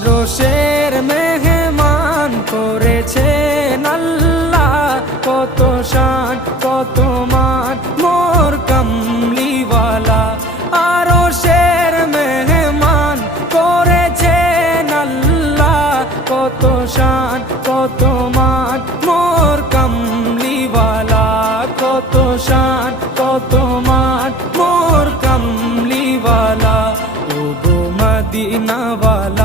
আরশের মেহমান করেছেন আল্লাহ, কত শান কত মান মোর কামলিওয়ালা। আরশের মেহমান করেছেন আল্লাহ, কত শান কত মান মোর কামলিওয়ালা, কত শান কত মান মোর কামলিওয়ালা। ও গো মদিনাওয়ালা